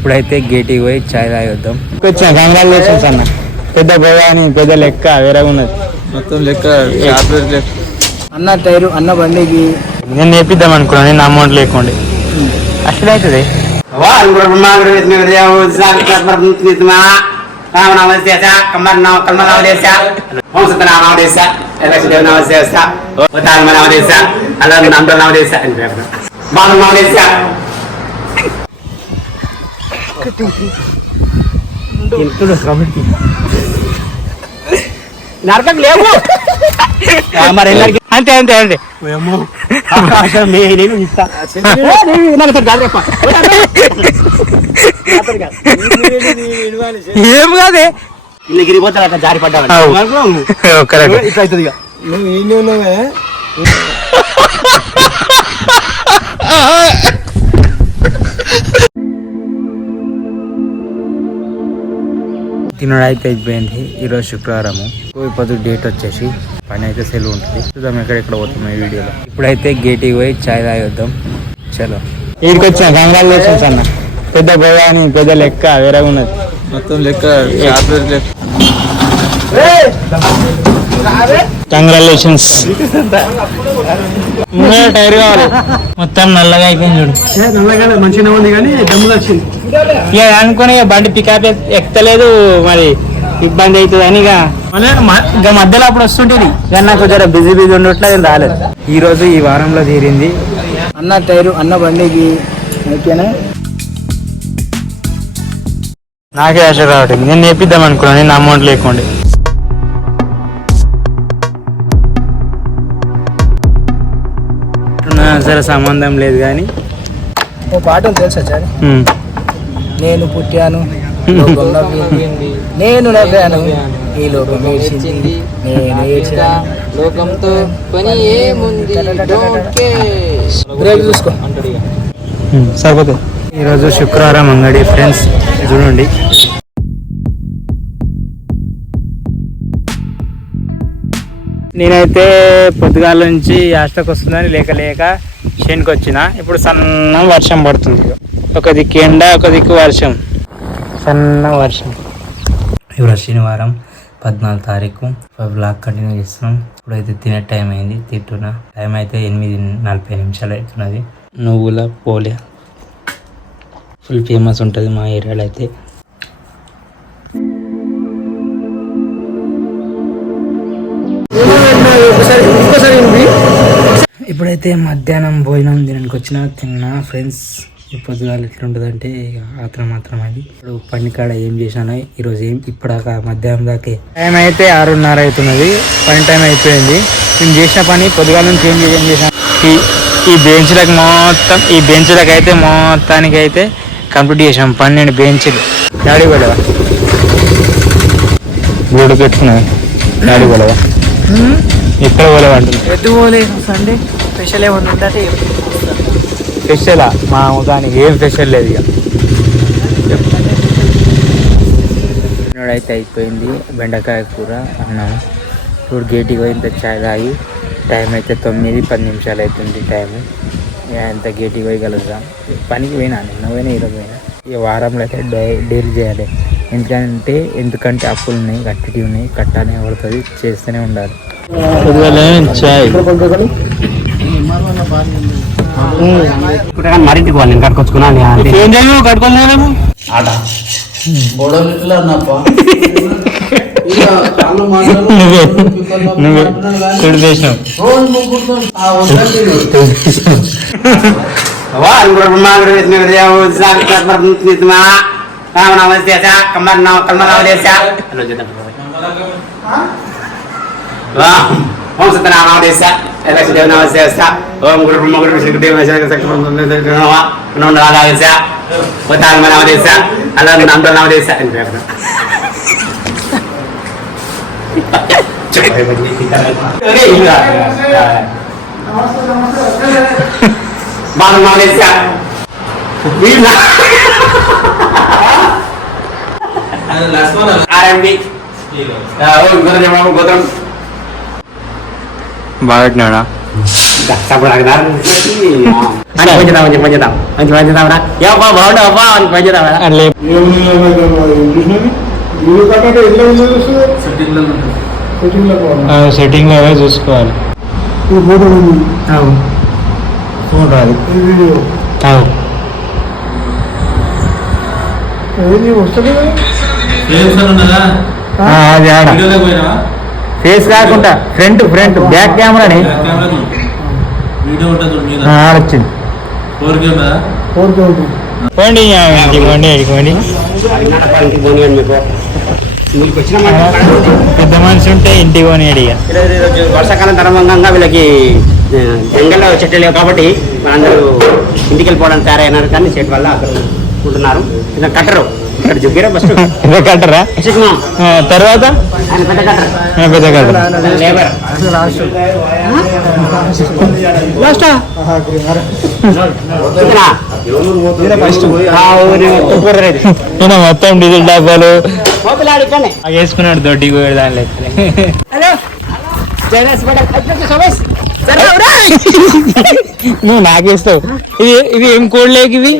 ఇప్పుడైతే గేటికి పోయి చాయ్ తాగొద్దాం. వచ్చిన కంగ్రాచులేషన్స్ అన్న. పెద్ద భయాని పెద్ద లెక్క వేరే ఉన్నది. మొత్తం లెక్క అన్న టైరు అన్న బండికి. నేను నేర్పిద్దాం అనుకున్నాను నేను అమౌంట్ లేకుండా. అసలు అవుతుంది ఒక్కటి కాబట్టి నరకం లేవు మరి అంతే అంతే అంతే. ఏం కాదే? ఇల్లు గిరిపోతారు అట్లా జారి పడ్డా ఇట్లా అవుతుంది నువ్వు ఏం తినడం అయితే అయిపోయింది ఈరోజు శుక్రవారము. ఇప్పుడు డేట్ వచ్చేసి పని అయితే సెలవు ఉంటుంది. చూద్దాం ఎక్కడెక్కడ పోతాం ఈ వీడియోలో. ఇప్పుడైతే గేటికి పోయి చాయ్ తాగొద్దాం. చలో. వీడికి వచ్చిన కంగ్రాచులేషన్స్ అన్న. పెద్ద భయాని పెద్ద లెక్క వేరే ఉన్నది. మొత్తం లెక్క కంగ్రాచులేషన్స్. టైర్ కావాలి. మొత్తం నల్లగా అయిపోయింది చూడు. మంచిగా ఉంది కానీ దమ్ములు వచ్చింది. ఇక అనుకుని బండి పికప్ ఎక్కలేదు మరి ఇబ్బంది అవుతుంది అని ఇక మధ్యలో అప్పుడు వస్తుంటేది ఇక నాకు జర బిజీ బిజీ ఉండట్లే నేను రాలేదు. ఈ రోజు ఈ వారంలో తీరింది. అన్న టైరు అన్న బండికి ఓకేనా? నాకే ఆశ రావట్లేదు. నేను నేర్పిద్దాం అనుకున్నాను నేను అమౌంట్ లేకుండా. సరే సంబంధం లేదు కానీ. ఓ పాట తెలుసా సార్ నేను పుట్టాను. లోకం నవ్వింది. నేను నవ్వాను. ఈ లోకం ఏడ్చింది. నేను ఏడ్చిన. లోకంతో పని ఏముంది? Don't care. బ్రేక్ చూసుకో. సరిపోతుంది ఈరోజు శుక్రవారం అంగడి ఫ్రెండ్స్ చూడండి. నేనైతే పొద్దుగాల నుంచి యాస్టకు వస్తుందని లేక లేక శనికి వచ్చిన. ఇప్పుడు సన్న వర్షం పడుతుంది. ఒక దిక్కు ఎండ ఒక దిక్కు వర్షం. సన్న వర్షం. ఇప్పుడు శనివారం పద్నాలుగు తారీఖు. బ్లాగ్ కంటిన్యూ చేస్తున్నాం. ఇప్పుడైతే తినే టైం అయింది తింటున్నా. టైం అయితే ఎనిమిది నలభై నిమిషాలు అవుతున్నది. నువ్వుల పోలే. ఫుల్ ఫేమస్ ఉంటుంది మా ఏరియాలో అయితే. ఇప్పుడైతే మధ్యాహ్నం భోజనం తినడానికి వచ్చిన తిన్నా ఫ్రెండ్స్ పొద్దుగాలు ఎట్లుంటుందంటే ఆత్రం మాత్రం అది. ఇప్పుడు పని కాడ ఏం చేశానో ఈరోజు ఏం ఇప్పటిదాకా మధ్యాహ్నం దాకే. టైం అయితే ఆరున్నర అవుతున్నది. పని టైం అయిపోయింది. నేను చేసిన పని పొద్దుగాల నుంచి ఏం చేసి- ఏం చేశాను? ఈ ఈ బెంచ్లకు మొత్తం ఈ బెంచ్లకు అయితే మొత్తానికి అయితే కంప్లీట్ చేసాం పన్నెండు బెంచ్లు. డాడీ గొడవ గూడు పెట్టుకున్నాయి డాడీ గొడవ ఎక్కడ గొడవ అంటుంది ఎటు పోలేదు సండే స్పెషల్ ఏమన్నా ఉందంటే స్పెషలా? మా దానికి ఏం స్పెషల్ లేదు ఇక. అయితే అయిపోయింది బెండకాయ కూర అన్నం. ఇప్పుడు గేటికి పోయి ఇంత చాయ్ తాగి టైం అయితే తొమ్మిది పది నిమిషాలు అవుతుంది టైం ఇక ఎంత గేటికి పోయి కలుద్దాం. పనికి పోయినా నిన్న పోయినా ఈరోజు పోయినా. ఇక వారంలో అయితే డై డైలీ చేయాలి. ఎందుకంటే ఎందుకంటే అప్పులు ఉన్నాయి కట్టిటి ఉన్నాయి కట్టానే పడుతుంది చేస్తూనే ఉండాలి. చాయ్. మరింటికి పోవాలి నేను కట్టుకొచ్చుకున్నాను ఏం చదివి కట్టుకోలేము నువ్వే నువ్వే. చెడు చేసినావు. ఓం సత్యనామదేశ లక్ష్మీదేవ నమస్త ఓం గురు బ్రహ్మ గురు విష్ణు దేవ నమదేశ ఉత్తాత్మ నమదేశ అలా నంద నమదేశ అని పేరు బాగా నమదేశ ఆర్ఎంబి గోత్రం బాగా పెట్టినాడా Gak sabar lagi అని పంచుదాం మంచి పంచుదాం మంచి పంచుదాం రా ఏ అబ్బా బాగుండు అబ్బా అని పంచుదాం రా అట్లే సెట్టింగ్లో చూసుకోవాలి ఫోన్ ఫేస్ కాకుండా ఫ్రంట్ ఫ్రంట్ బ్యాక్ కెమెరాని ఉందా? పోండి పోనీయండి పెద్ద మనిషి ఉంటే ఇంటికి పోనీ ఇక వర్షాకాలం తరంభంగా వీళ్ళకి జంగల్లో చెట్లు లేవు కాబట్టి అందరూ ఇంటికి వెళ్ళిపోవడానికి తయారైనారు కానీ చెట్టు వల్ల అక్కడ ఉంటున్నారు. ఇలా కట్టరు. ఇక్కడ ఫస్ట్ కట్టరా? తర్వాత? పెద్ద కట్టరు? లాస్టా? ఈయన మొత్తం డీజిల్ బాగా వేసుకున్నాడు దొడ్డికి పోయాడు దాని లెక్కలే నువ్వు నాకేస్తావు. ఇది ఇది ఏం కోడ్లేకి ఇవి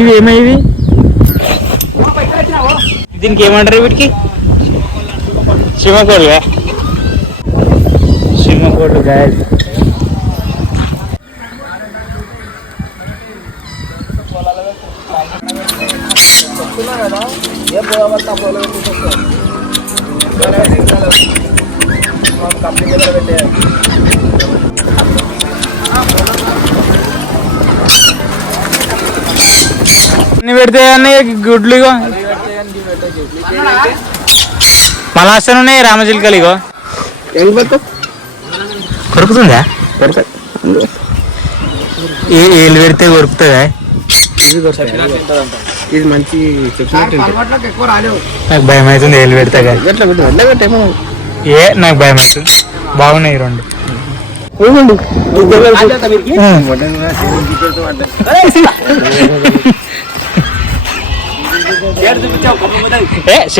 ఇవి ఏమయ్యి దీనికి ఏమంటారు వీటికి సింహకోళ్ళు సింహకోళ్ళు గాయలు అన్ని పెడితే అన్నయ్య గుడ్లు ఇగో మళ్ళా వస్తానున్నాయి రామచిలుకలు ఇగో కొరుకుతుందా? ఏ ఏళ్ళు పెడితే కొరుకుతుందా? ఇది మంచి నాకు భయం అవుతుంది ఏళ్ళు పెడతా కానీ. ఏ నాకు భయం అవుతుంది బాగున్నాయి రెండు. ఏ,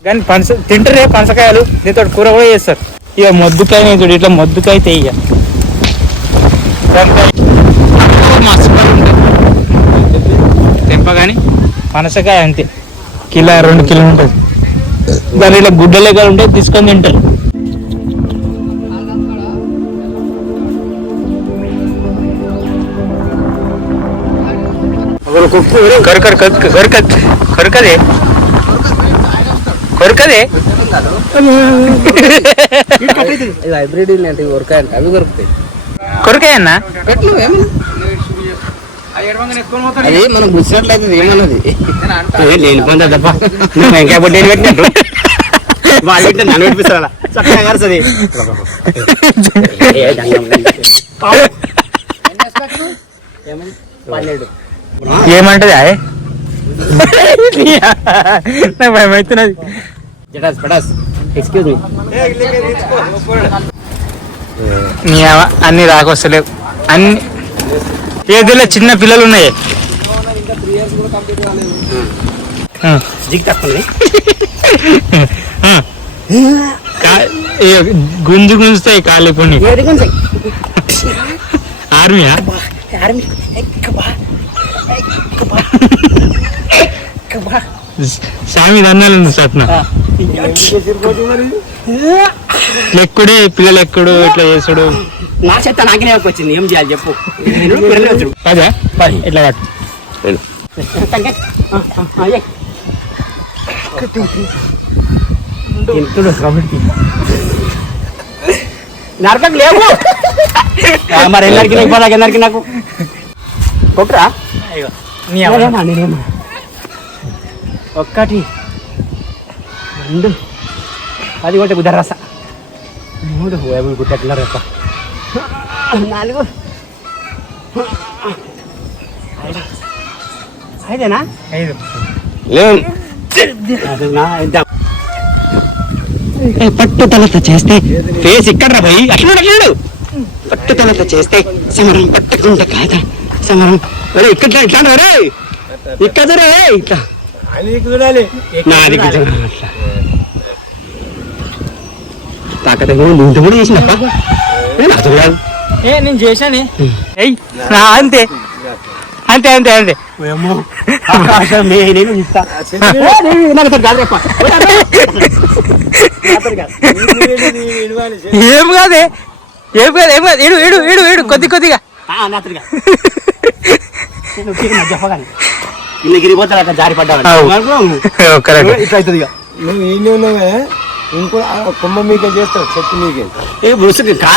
కానీ పనస తింటారే పనసకాయలు దీంతో కూర కూడా చేస్తారు. ఇక మొద్దుకాయ చూడు ఇట్లా మొద్దుకాయ తెయ్య. తెంపగాని పనసకాయ అంతే. కిలో రెండు కిలో ఉంటుంది. దాని ఇట్లా గుడ్డ లెక్క ఉంటే తీసుకొని తింటారు. కొరకరు కొరక కొరకదే కొరకదే ఇది హైబ్రిడ్ ఇలాంటివి ఉరకాయంట అవి దొరుకుతాయి. కొరకే అన్న? పెట్టు అది మనం గుచ్చినట్లయితే ఏమన్నది? నేను పొందా తప్ప నువ్వు వెంకాయ పొట్టి పెట్టినట్టు. వాళ్ళు పెట్టిన నన్ను పెట్టిస్తారా చక్కగా కరుస్తుంది. పన్నెండు. ఏమంటది ఆయ్? నాకు భయం అవుతున్నది. జటాస్ పటాస్ ఎక్స్క్యూజ్ మీ అన్ని రాకొస్తలేవు. అన్ని ఏదిలో చిన్న పిల్లలు ఉన్నాయి గుంజు గుంజుతాయి కాళ్ళు నీకు. ఆర్మీయా? సామి దన్నాలు సత్న లెక్కుడే పిల్లలు ఎక్కుడు ఇట్లా చేసుడు. నా చెత్త నాకే వచ్చింది ఏం చేయాలి చెప్పు. వచ్చుడు పదా ఇట్లా పట్టు నరకం లేవు. ఆ, మరి ఎన్నరికి నీకు కొట్టురా. నేనేమా. ఒక్కటి రెండు. అది ఒకటి బుద్ధ రస మూడు యాభై గుడ్డ రస నాలుగు. ఐదు. ఐదేనా? ఐదు. పట్టుదలతో చేస్తే ఫేస్ ఇక్కడ రా భయ్ అట్లా అట్లా పట్టుదలతో చేస్తే సమరం పట్టకుండా కాదా. సమరం. అరే ఇక్కడ ఇట్లా రే ఇక్కడ రే నా ఇంత కూడా చేసినప్ప కాదు ఏ నేను చేశానే ఏయ్ నా అంతే అంతే అంతే అంతే. ఏం కాదే ఏం కాదు ఏం కాదు ఏడు ఏడు ఏడు ఏడు కొద్ది కొద్దిగా ఇల్లు గిరిపోతా అట్లా జారి పడ్డా అవు. కరెక్ట్ ఇట్లా అవుతుంది ఇక. నువ్వు ఉన్నావే ఇంకో కొమ్మ మీకే చేస్తావు చెట్టు మీకే. ఏ ముసుగు కా